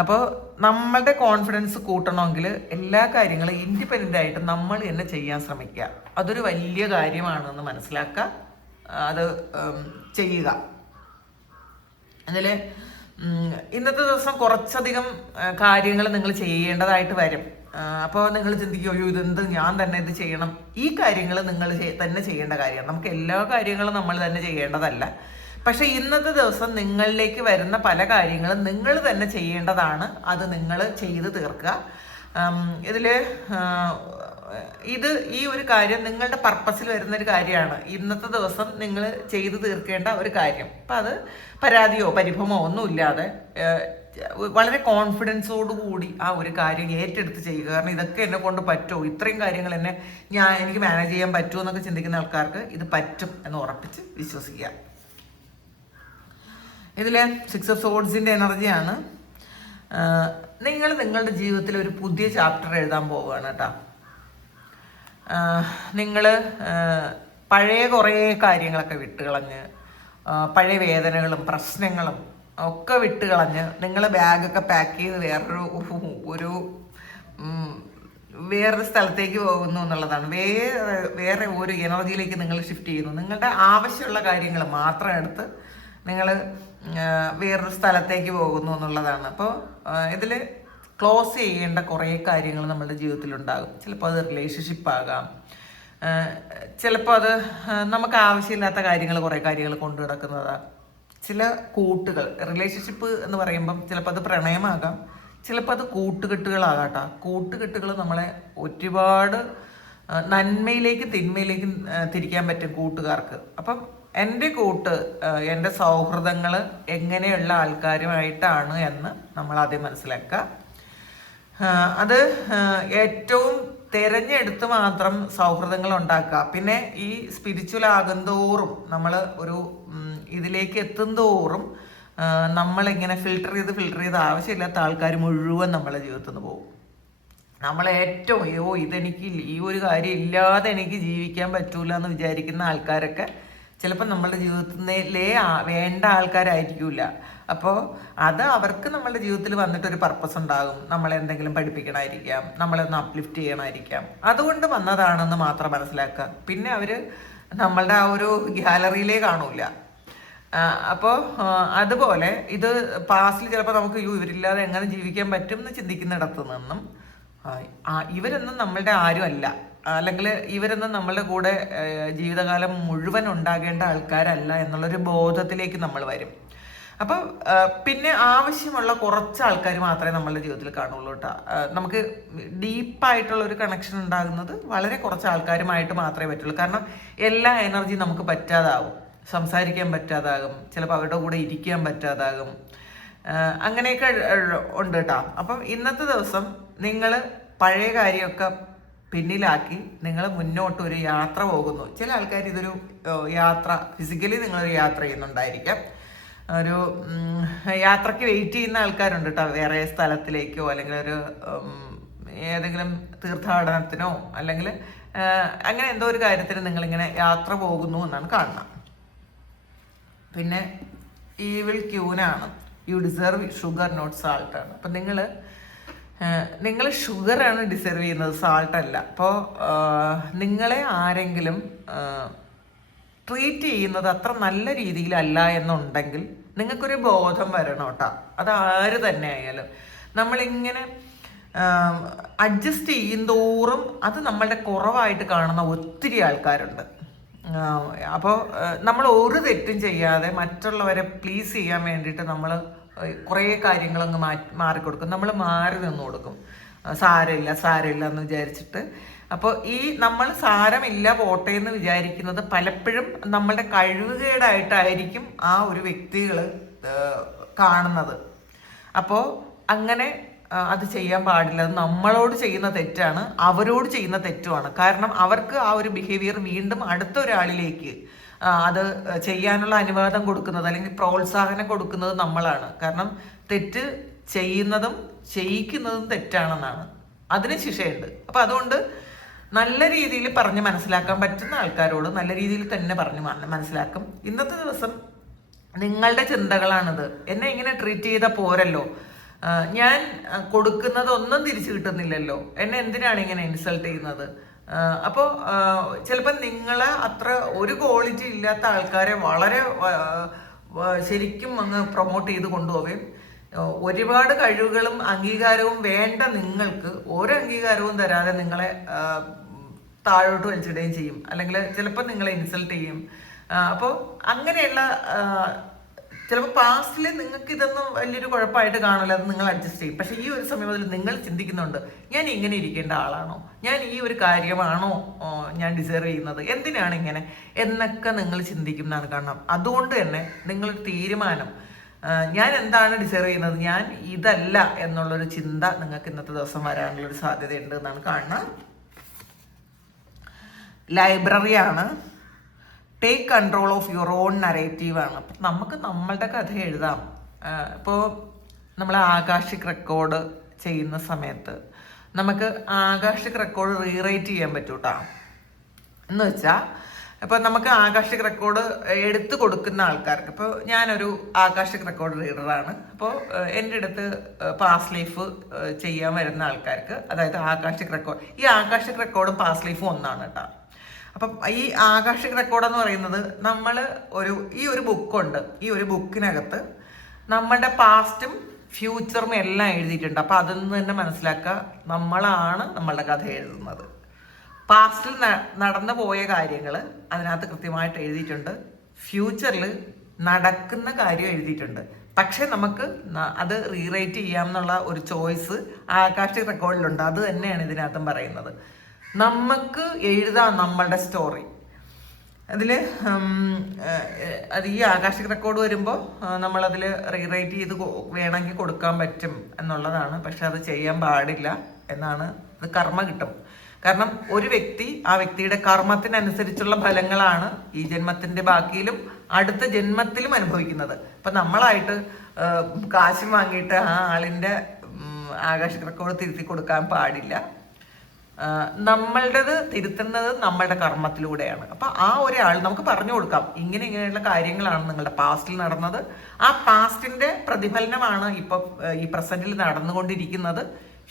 അപ്പോൾ നമ്മളുടെ കോൺഫിഡൻസ് കൂട്ടണമെങ്കിൽ എല്ലാ കാര്യങ്ങളും ഇൻഡിപെൻഡൻ്റ് ആയിട്ട് നമ്മൾ തന്നെ ചെയ്യാൻ ശ്രമിക്കുക. അതൊരു വലിയ കാര്യമാണെന്ന് മനസ്സിലാക്കുക, അത് ചെയ്യുക. അതിൽ ഇന്നത്തെ ദിവസം കുറച്ചധികം കാര്യങ്ങൾ നിങ്ങൾ ചെയ്യേണ്ടതായിട്ട് വരും. അപ്പോൾ നിങ്ങൾ ചിന്തിക്കും, അയ്യോ ഇതെന്ത് ഞാൻ തന്നെ ഇത് ചെയ്യണം. ഈ കാര്യങ്ങൾ നിങ്ങൾ തന്നെ ചെയ്യേണ്ട കാര്യമാണ്. നമുക്ക് എല്ലാ കാര്യങ്ങളും നമ്മൾ തന്നെ ചെയ്യേണ്ടതല്ല. പക്ഷെ ഇന്നത്തെ ദിവസം നിങ്ങളിലേക്ക് വരുന്ന പല കാര്യങ്ങളും നിങ്ങൾ തന്നെ ചെയ്യേണ്ടതാണ്. അത് നിങ്ങൾ ചെയ്ത് തീർക്കുക. ഈ ഒരു കാര്യം നിങ്ങളുടെ പർപ്പസിൽ വരുന്നൊരു കാര്യമാണ്. ഇന്നത്തെ ദിവസം നിങ്ങൾ ചെയ്തു തീർക്കേണ്ട ഒരു കാര്യം. അപ്പം അത് പരാതിയോ പരിഭവമോ ഒന്നുമില്ലാതെ വളരെ കോൺഫിഡൻസോട് കൂടി ആ ഒരു കാര്യം ഏറ്റെടുത്ത് ചെയ്യുക. കാരണം ഇതൊക്കെ എന്നെ കൊണ്ട് പറ്റുമോ, ഇത്രയും കാര്യങ്ങൾ എനിക്ക് മാനേജ് ചെയ്യാൻ പറ്റുമോ എന്നൊക്കെ ചിന്തിക്കുന്ന ആൾക്കാർക്ക് ഇത് പറ്റും എന്ന് ഉറപ്പിച്ച് വിശ്വസിക്കുക. ഇതിൽ 6 ഓഫ് സോർഡ്സിൻ്റെ എനർജിയാണ്. നിങ്ങൾ നിങ്ങളുടെ ജീവിതത്തിൽ ഒരു പുതിയ ചാപ്റ്റർ എഴുതാൻ പോവുകയാണ് കേട്ടോ. നിങ്ങൾ പഴയ കുറേ കാര്യങ്ങളൊക്കെ വിട്ടുകളഞ്ഞ്, പഴയ വേദനകളും പ്രശ്നങ്ങളും ഒക്കെ വിട്ടുകളഞ്ഞ് നിങ്ങൾ ബാഗൊക്കെ പാക്ക് ചെയ്ത് വേറൊരു സ്ഥലത്തേക്ക് പോകുന്നു എന്നുള്ളതാണ്. വേറെ ഒരു എനർജിയിലേക്ക് നിങ്ങൾ ഷിഫ്റ്റ് ചെയ്യുന്നു. നിങ്ങളുടെ ആവശ്യമുള്ള കാര്യങ്ങൾ മാത്രം എടുത്ത് നിങ്ങൾ വേറൊരു സ്ഥലത്തേക്ക് പോകുന്നു എന്നുള്ളതാണ്. അപ്പോൾ ഇതിൽ ക്ലോസ് ചെയ്യേണ്ട കുറേ കാര്യങ്ങൾ നമ്മളുടെ ജീവിതത്തിലുണ്ടാകും. ചിലപ്പോൾ അത് റിലേഷൻഷിപ്പ് ആകാം, ചിലപ്പോൾ അത് നമുക്ക് ആവശ്യമില്ലാത്ത കുറേ കാര്യങ്ങൾ കൊണ്ടു കിടക്കുന്നതാണ്. ചില കൂട്ടുകൾ, റിലേഷൻഷിപ്പ് എന്ന് പറയുമ്പം ചിലപ്പോൾ അത് പ്രണയമാകാം, ചിലപ്പോൾ അത് കൂട്ടുകെട്ടുകളാകാട്ടോ. കൂട്ടുകെട്ടുകൾ നമ്മളെ ഒരുപാട് നന്മയിലേക്കും തിന്മയിലേക്കും തിരിക്കാൻ പറ്റും കൂട്ടുകാർക്ക്. അപ്പം എൻ്റെ എൻ്റെ സൗഹൃദങ്ങൾ എങ്ങനെയുള്ള ആൾക്കാരുമായിട്ടാണ് എന്ന് നമ്മൾ ആദ്യം മനസ്സിലാക്കുക. അത് ഏറ്റവും തിരഞ്ഞെടുത്ത് മാത്രം സൗഹൃദങ്ങൾ ഉണ്ടാക്കുക. പിന്നെ ഈ സ്പിരിച്വൽ ആകുന്തോറും നമ്മൾ ഇതിലേക്ക് എത്തുന്തോറും നമ്മളിങ്ങനെ ഫിൽട്ടർ ചെയ്ത് ആവശ്യമില്ലാത്ത ആൾക്കാർ മുഴുവൻ നമ്മളെ ജീവിതത്തിൽ നിന്ന് പോകും. നമ്മൾ ഏറ്റവും ഇതെനിക്ക് ഈ ഒരു കാര്യം ഇല്ലാതെ എനിക്ക് ജീവിക്കാൻ പറ്റൂല എന്ന് വിചാരിക്കുന്ന ആൾക്കാരൊക്കെ ചിലപ്പോൾ നമ്മളുടെ ജീവിതത്തിലേ വേണ്ട ആൾക്കാരായിരിക്കില്ല. അപ്പോൾ അത് അവർക്ക് നമ്മളുടെ ജീവിതത്തിൽ വന്നിട്ടൊരു പർപ്പസ് ഉണ്ടാകും. നമ്മളെന്തെങ്കിലും പഠിപ്പിക്കണമായിരിക്കാം, നമ്മളൊന്ന് അപ്ലിഫ്റ്റ് ചെയ്യണമായിരിക്കാം, അതുകൊണ്ട് വന്നതാണെന്ന് മാത്രം മനസ്സിലാക്കുക. പിന്നെ അവർ നമ്മളുടെ ആ ഒരു ഗ്യാലറിയിലേ കാണൂല. അപ്പോൾ അതുപോലെ ഇത് പാസ്റ്റിൽ ചിലപ്പോൾ നമുക്ക് ഇവരില്ലാതെ എങ്ങനെ ജീവിക്കാൻ പറ്റും എന്ന് ചിന്തിക്കുന്നിടത്ത് നിന്നും ഇവരൊന്നും നമ്മളുടെ ആരുമല്ല, അല്ലെങ്കിൽ ഇവരൊന്നും നമ്മളുടെ കൂടെ ജീവിതകാലം മുഴുവൻ ഉണ്ടാകേണ്ട ആൾക്കാരല്ല എന്നുള്ളൊരു ബോധത്തിലേക്ക് നമ്മൾ വരും. അപ്പോൾ പിന്നെ ആവശ്യമുള്ള കുറച്ച് ആൾക്കാർ മാത്രമേ നമ്മളുടെ ജീവിതത്തിൽ കാണുള്ളൂ കേട്ടോ. നമുക്ക് ഡീപ്പായിട്ടുള്ള ഒരു കണക്ഷൻ ഉണ്ടാകുന്നത് വളരെ കുറച്ച് ആൾക്കാരുമായിട്ട് മാത്രമേ പറ്റുള്ളൂ. കാരണം എല്ലാ എനർജി നമുക്ക് പറ്റാതാവും, സംസാരിക്കാൻ പറ്റാതാകും, ചിലപ്പോൾ അവരുടെ കൂടെ ഇരിക്കാൻ പറ്റാതാകും, അങ്ങനെയൊക്കെ ഉണ്ട് കേട്ടോ. അപ്പം ഇന്നത്തെ ദിവസം നിങ്ങൾ പഴയ കാര്യമൊക്കെ പിന്നിലാക്കി നിങ്ങൾ മുന്നോട്ട് ഒരു യാത്ര പോകുന്നു. ചില ആൾക്കാർ ഇതൊരു യാത്ര, ഫിസിക്കലി നിങ്ങളൊരു യാത്ര ചെയ്യുന്നുണ്ടായിരിക്കാം, ഒരു യാത്രയ്ക്ക് വെയിറ്റ് ചെയ്യുന്ന ആൾക്കാരുണ്ട് കേട്ടോ. വേറെ സ്ഥലത്തിലേക്കോ അല്ലെങ്കിൽ ഒരു ഏതെങ്കിലും തീർത്ഥാടനത്തിനോ അല്ലെങ്കിൽ അങ്ങനെ എന്തോ ഒരു കാര്യത്തിന് നിങ്ങളിങ്ങനെ യാത്ര പോകുന്നു എന്നാണ് കാണുന്നത്. പിന്നെ ഈവിൾ ക്യൂനാണ്, you deserve sugar not salt ആണ്. അപ്പം നിങ്ങൾ ഷുഗറാണ് ഡിസേർവ് ചെയ്യുന്നത്, സാൾട്ട് അല്ല. അപ്പോൾ നിങ്ങളെ ആരെങ്കിലും ട്രീറ്റ് ചെയ്യുന്നത് അത്ര നല്ല രീതിയിലല്ല എന്നുണ്ടെങ്കിൽ നിങ്ങൾക്കൊരു ബോധം വരണം കേട്ടോ. അത് ആര് തന്നെ ആയാലും നമ്മളിങ്ങനെ അഡ്ജസ്റ്റ് ചെയ്യുന്തോറും അത് നമ്മളുടെ കുറവായിട്ട് കാണുന്ന ഒത്തിരി ആൾക്കാരുണ്ട്. അപ്പോൾ നമ്മൾ ഒരു തെറ്റും ചെയ്യാതെ മറ്റുള്ളവരെ പ്ലീസ് ചെയ്യാൻ വേണ്ടിയിട്ട് നമ്മൾ കുറേ കാര്യങ്ങളങ്ങ് മാറിക്കൊടുക്കും, നമ്മൾ മാറി നിന്ന് കൊടുക്കും. സാരമില്ല എന്ന് വിചാരിച്ചിട്ട്. അപ്പോൾ ഈ നമ്മൾ സാരമില്ല പോട്ടെ എന്ന് വിചാരിക്കുന്നത് പലപ്പോഴും നമ്മളുടെ കഴിവുകേടായിട്ടായിരിക്കും ആ ഒരു വ്യക്തികൾ കാണുന്നത്. അപ്പോൾ അങ്ങനെ അത് ചെയ്യാൻ പാടില്ല. അത് നമ്മളോട് ചെയ്യുന്ന തെറ്റാണ്, അവരോട് ചെയ്യുന്ന തെറ്റുമാണ്. കാരണം അവർക്ക് ആ ഒരു ബിഹേവിയർ വീണ്ടും അടുത്ത ഒരാളിലേക്ക് അത് ചെയ്യാനുള്ള അനുവാദം കൊടുക്കുന്നത് അല്ലെങ്കിൽ പ്രോത്സാഹനം കൊടുക്കുന്നത് നമ്മളാണ്. കാരണം തെറ്റ് ചെയ്യുന്നതും ചെയ്യിക്കുന്നതും തെറ്റാണെന്നാണ്, അതിന് ശിക്ഷയുണ്ട്. അപ്പം അതുകൊണ്ട് നല്ല രീതിയിൽ പറഞ്ഞ് മനസ്സിലാക്കാൻ പറ്റുന്ന ആൾക്കാരോട് നല്ല രീതിയിൽ തന്നെ പറഞ്ഞ് മനസ്സിലാക്കും. ഇന്നത്തെ ദിവസം നിങ്ങളുടെ ചിന്തകളാണിത്. എന്നെ ഇങ്ങനെ ട്രീറ്റ് ചെയ്താൽ പോരല്ലോ, ഞാൻ കൊടുക്കുന്നതൊന്നും തിരിച്ചു കിട്ടുന്നില്ലല്ലോ, എന്നെ എന്തിനാണ് ഇങ്ങനെ ഇൻസൾട്ട് ചെയ്യുന്നത്. അപ്പോൾ ചിലപ്പോൾ നിങ്ങളെ അത്ര ഒരു ക്വാളിറ്റി ഇല്ലാത്ത ആൾക്കാരെ വളരെ ശരിക്കും അങ്ങ് പ്രൊമോട്ട് ചെയ്ത് കൊണ്ടുപോവുകയും ഒരുപാട് കഴിവുകളും അംഗീകാരവും വേണ്ട നിങ്ങൾക്ക് ഒരു അംഗീകാരവും തരാതെ നിങ്ങളെ താഴോട്ട് വലിച്ചിടുകയും ചെയ്യും, അല്ലെങ്കിൽ ചിലപ്പോൾ നിങ്ങളെ ഇൻസൾട്ട് ചെയ്യും. അപ്പോൾ അങ്ങനെയുള്ള ചിലപ്പോൾ പാസ്റ്റിൽ നിങ്ങൾക്ക് ഇതൊന്നും വലിയൊരു കുഴപ്പമായിട്ട് കാണില്ല, അത് നിങ്ങൾ അഡ്ജസ്റ്റ് ചെയ്യും. പക്ഷേ ഈ ഒരു സമയം മുതൽ നിങ്ങൾ ചിന്തിക്കുന്നുണ്ട്, ഞാൻ ഇങ്ങനെ ഇരിക്കേണ്ട ആളാണോ, ഞാൻ ഈ ഒരു കാര്യമാണോ ഞാൻ ഡിസേർവ് ചെയ്യുന്നത്, എന്തിനാണ് ഇങ്ങനെ എന്നൊക്കെ നിങ്ങൾ ചിന്തിക്കുന്നതാണ് കാണണം. അതുകൊണ്ട് തന്നെ നിങ്ങളൊരു തീരുമാനം, ഞാൻ എന്താണ് ഡിസേർവ് ചെയ്യുന്നത്, ഞാൻ ഇതല്ല എന്നുള്ളൊരു ചിന്ത നിങ്ങൾക്ക് ഇന്നത്തെ ദിവസം വരാനുള്ളൊരു സാധ്യതയുണ്ട് എന്നാണ് കാണുന്നത്. ലൈബ്രറിയാണ്, take control of your own നറേറ്റീവാണ്. നമുക്ക് നമ്മളുടെ കഥ എഴുതാം. ഇപ്പോൾ നമ്മൾ ആകാശിക് റെക്കോർഡ് ചെയ്യുന്ന സമയത്ത് നമുക്ക് ആകാശിക് റെക്കോർഡ് റീറൈറ്റ് ചെയ്യാൻ പറ്റൂട്ടാ. എന്ന് വെച്ചാൽ ഇപ്പോൾ നമുക്ക് ആകാശിക് റെക്കോർഡ് എടുത്തു കൊടുക്കുന്ന ആൾക്കാർക്ക്, ഇപ്പോൾ ഞാനൊരു ആകാശിക് റെക്കോർഡ് റീഡറാണ്. അപ്പോൾ എൻ്റെ അടുത്ത് പാസ് ലൈഫ് ചെയ്യാൻ വരുന്ന ആൾക്കാർക്ക്, അതായത് ആകാശിക് റെക്കോർഡ്, ഈ ആകാശിക് റെക്കോർഡും പാസ് ലൈഫും ഒന്നാണ് കേട്ടോ. അപ്പം ഈ ആകാശിക് റെക്കോർഡ് എന്ന് പറയുന്നത് നമ്മൾ ഈ ഒരു ബുക്കുണ്ട്, ഈ ഒരു ബുക്കിനകത്ത് നമ്മളുടെ പാസ്റ്റും ഫ്യൂച്ചറും എല്ലാം എഴുതിയിട്ടുണ്ട്. അപ്പം അതിൽ നിന്ന് തന്നെ മനസ്സിലാക്കുക, നമ്മളാണ് നമ്മളുടെ കഥ എഴുതുന്നത്. പാസ്റ്റിൽ നടന്നു പോയ കാര്യങ്ങൾ അതിനകത്ത് കൃത്യമായിട്ട് എഴുതിയിട്ടുണ്ട്, ഫ്യൂച്ചറിൽ നടക്കുന്ന കാര്യം എഴുതിയിട്ടുണ്ട്. പക്ഷെ നമുക്ക് അത് റീറൈറ്റ് ചെയ്യാമെന്നുള്ള ഒരു ചോയ്സ് ആകാശിക് റെക്കോർഡിലുണ്ട്. അത് തന്നെയാണ് ഇതിനകത്തും പറയുന്നത്. നമുക്ക് എഴുതാം നമ്മളുടെ സ്റ്റോറി. അതിൽ അത് ഈ ആകാശിക് റെക്കോർഡ് വരുമ്പോൾ നമ്മളതിൽ റീറൈറ്റ് ചെയ്ത് വേണമെങ്കിൽ കൊടുക്കാൻ പറ്റും എന്നുള്ളതാണ്. പക്ഷെ അത് ചെയ്യാൻ പാടില്ല എന്നാണ്. അത് കർമ്മ കിട്ടും. കാരണം ഒരു വ്യക്തി ആ വ്യക്തിയുടെ കർമ്മത്തിനനുസരിച്ചുള്ള ഫലങ്ങളാണ് ഈ ജന്മത്തിൻ്റെ ബാക്കിയിലും അടുത്ത ജന്മത്തിലും അനുഭവിക്കുന്നത്. അപ്പം നമ്മളായിട്ട് കാശ് വാങ്ങിയിട്ട് ആ ആളിൻ്റെ ആകാശ റെക്കോർഡ് തിരുത്തി കൊടുക്കാൻ പാടില്ല. നമ്മളുടേത് തിരുത്തുന്നത് നമ്മളുടെ കർമ്മത്തിലൂടെയാണ്. അപ്പം ആ ഒരാൾ നമുക്ക് പറഞ്ഞു കൊടുക്കാം, ഇങ്ങനെയുള്ള കാര്യങ്ങളാണ് നിങ്ങളുടെ പാസ്റ്റിൽ നടന്നത്, ആ പാസ്റ്റിന്റെ പ്രതിഫലനമാണ് ഇപ്പം ഈ പ്രസന്റിൽ നടന്നുകൊണ്ടിരിക്കുന്നത്.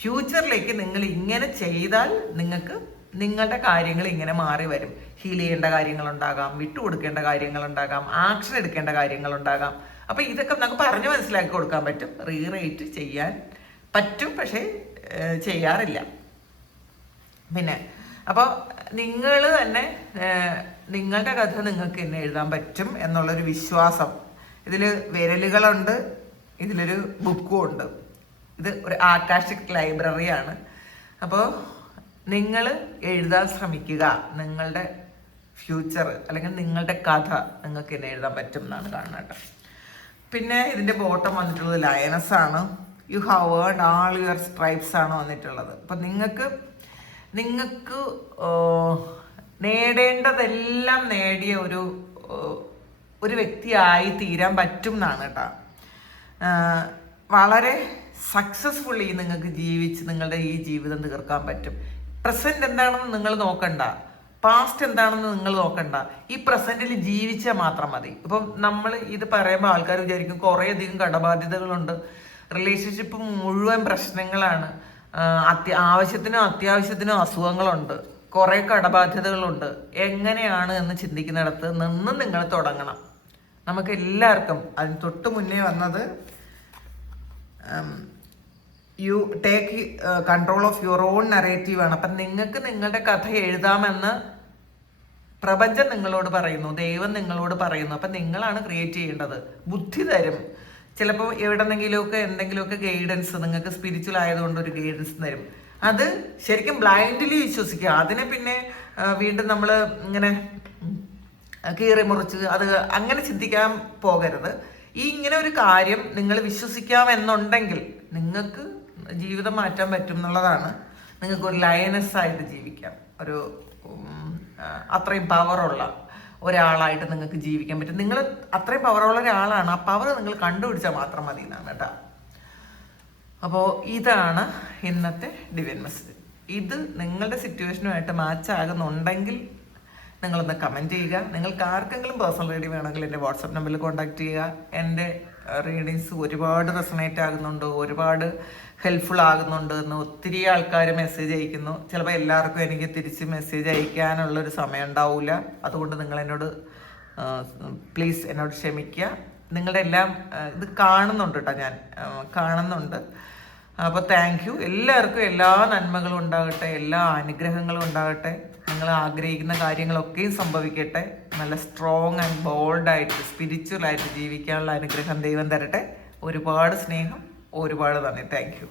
ഫ്യൂച്ചറിലേക്ക് നിങ്ങൾ ഇങ്ങനെ ചെയ്താൽ നിങ്ങൾക്ക് നിങ്ങളുടെ കാര്യങ്ങൾ ഇങ്ങനെ മാറി വരും. ഹീൽ ചെയ്യേണ്ട കാര്യങ്ങളുണ്ടാകാം, വിട്ടുകൊടുക്കേണ്ട കാര്യങ്ങളുണ്ടാകാം, ആക്ഷൻ എടുക്കേണ്ട കാര്യങ്ങളുണ്ടാകാം. അപ്പം ഇതൊക്കെ നമുക്ക് പറഞ്ഞു മനസ്സിലാക്കി കൊടുക്കാൻ പറ്റും. റീറേറ്റ് ചെയ്യാൻ പറ്റും, പക്ഷേ ചെയ്യാറില്ല. പിന്നെ അപ്പോൾ നിങ്ങൾ തന്നെ നിങ്ങളുടെ കഥ നിങ്ങൾക്ക് തന്നെ എഴുതാൻ പറ്റും എന്നുള്ളൊരു വിശ്വാസം. ഇതിൽ വിരലുകളുണ്ട്, ഇതിലൊരു ബുക്കും ഉണ്ട്. ഇത് ഒരു ആകാശിക് ലൈബ്രറിയാണ്. അപ്പോൾ നിങ്ങൾ എഴുതാൻ ശ്രമിക്കുക. നിങ്ങളുടെ ഫ്യൂച്ചർ അല്ലെങ്കിൽ നിങ്ങളുടെ കഥ നിങ്ങൾക്ക് തന്നെ എഴുതാൻ പറ്റും എന്നാണ് കാണുന്നത് കേട്ടോ. പിന്നെ ഇതിൻ്റെ ബോട്ടം വന്നിട്ടുള്ളത് ലയനസ് ആണ്. You have earned all your stripes ആണ് വന്നിട്ടുള്ളത്. അപ്പം നിങ്ങൾക്ക് നേടേണ്ടതെല്ലാം നേടിയ ഒരു വ്യക്തിയായി തീരാൻ പറ്റും എന്നാണ് കേട്ടോ. വളരെ സക്സസ്ഫുള്ളി നിങ്ങൾക്ക് ജീവിച്ച് നിങ്ങളുടെ ഈ ജീവിതം തീർക്കാൻ പറ്റും. പ്രസന്റ് എന്താണെന്ന് നിങ്ങൾ നോക്കണ്ട, പാസ്റ്റ് എന്താണെന്ന് നിങ്ങൾ നോക്കണ്ട, ഈ പ്രസന്റിൽ ജീവിച്ചാൽ മാത്രം മതി. ഇപ്പം നമ്മൾ ഇത് പറയുമ്പോൾ ആൾക്കാർ വിചാരിക്കും കുറേയധികം കടബാധ്യതകളുണ്ട്, റിലേഷൻഷിപ്പ് മുഴുവൻ പ്രശ്നങ്ങളാണ്, ആവശ്യത്തിനും അത്യാവശ്യത്തിനും അസുഖങ്ങളുണ്ട്, കുറേ കടബാധ്യതകളുണ്ട്. എങ്ങനെയാണ് എന്ന് ചിന്തിക്കുന്നിടത്ത് നിന്ന് നിങ്ങൾ തുടങ്ങണം. നമുക്ക് എല്ലാവർക്കും അതിന് തൊട്ട് മുന്നേ വന്നത് you take control of your on narrative ആണ്. അപ്പം നിങ്ങൾക്ക് നിങ്ങളുടെ കഥ എഴുതാമെന്ന് പ്രപഞ്ചം നിങ്ങളോട് പറയുന്നു, ദൈവം നിങ്ങളോട് പറയുന്നു. അപ്പം നിങ്ങളാണ് ക്രിയേറ്റ് ചെയ്യേണ്ടത്. ബുദ്ധി തരും, ചിലപ്പോൾ എവിടെന്നെങ്കിലുമൊക്കെ എന്തെങ്കിലുമൊക്കെ ഗൈഡൻസ്, നിങ്ങൾക്ക് സ്പിരിച്വൽ ആയതുകൊണ്ട് ഒരു ഗൈഡൻസ് തരും. അത് ശരിക്കും ബ്ലൈൻഡ്ലി വിശ്വസിക്കുക. അതിനെ പിന്നെ വീണ്ടും നമ്മൾ ഇങ്ങനെ കീറി മുറിച്ച് അത് അങ്ങനെ ചിന്തിക്കാൻ പോകരുത്. ഈ ഇങ്ങനെ ഒരു കാര്യം നിങ്ങൾ വിശ്വസിക്കാമെന്നുണ്ടെങ്കിൽ നിങ്ങൾക്ക് ജീവിതം മാറ്റാൻ പറ്റും എന്നുള്ളതാണ്. നിങ്ങൾക്കൊരു ലയനസ് ആയിട്ട് ജീവിക്കാം, ഒരു അത്രയും പവറുള്ള ഒരാളായിട്ട് നിങ്ങൾക്ക് ജീവിക്കാൻ പറ്റും. നിങ്ങൾ അത്രയും പവറുള്ള ഒരാളാണ്, ആ പവർ നിങ്ങൾ കണ്ടുപിടിച്ചാൽ മാത്രം മതി എന്നാണ് കേട്ടോ. അപ്പോൾ ഇതാണ് ഇന്നത്തെ ഡിവൈൻ മെസ്സേജ്. ഇത് നിങ്ങളുടെ സിറ്റുവേഷനുമായിട്ട് മാച്ച് ആകുന്നുണ്ടെങ്കിൽ നിങ്ങളൊന്ന് കമൻറ്റ് ചെയ്യുക. നിങ്ങൾക്ക് ആർക്കെങ്കിലും പേഴ്സണൽ റീഡിങ് വേണമെങ്കിൽ എൻ്റെ വാട്സപ്പ് നമ്പറിൽ കോൺടാക്ട് ചെയ്യുക. എൻ്റെ റീഡിങ്സ് ഒരുപാട് റെസണേറ്റ് ആകുന്നുണ്ട്, ഒരുപാട് ഹെൽപ്ഫുൾ ആകുന്നുണ്ട് എന്ന് ഒത്തിരി ആൾക്കാർ മെസ്സേജ് അയക്കുന്നു. ചിലപ്പോൾ എല്ലാവർക്കും എനിക്ക് തിരിച്ച് മെസ്സേജ് അയക്കാനുള്ളൊരു സമയം ഉണ്ടാവില്ല. അതുകൊണ്ട് നിങ്ങൾ എന്നോട് പ്ലീസ് എന്നോട് ക്ഷമിക്കുക. നിങ്ങളുടെ എല്ലാം ഇത് കാണുന്നുണ്ട് കേട്ടോ, ഞാൻ കാണുന്നുണ്ട്. അപ്പോൾ താങ്ക് യു. എല്ലാവർക്കും എല്ലാ നന്മകളും ഉണ്ടാകട്ടെ, എല്ലാ അനുഗ്രഹങ്ങളും ഉണ്ടാകട്ടെ. നിങ്ങൾ ആഗ്രഹിക്കുന്ന കാര്യങ്ങളൊക്കെയും സംഭവിക്കട്ടെ. നല്ല സ്ട്രോങ് ആൻഡ് ബോൾഡായിട്ട് സ്പിരിച്വലായിട്ട് ജീവിക്കാനുള്ള അനുഗ്രഹം ദൈവം തരട്ടെ. ഒരുപാട് സ്നേഹം, ഒരുപാട് നന്ദി. Thank you.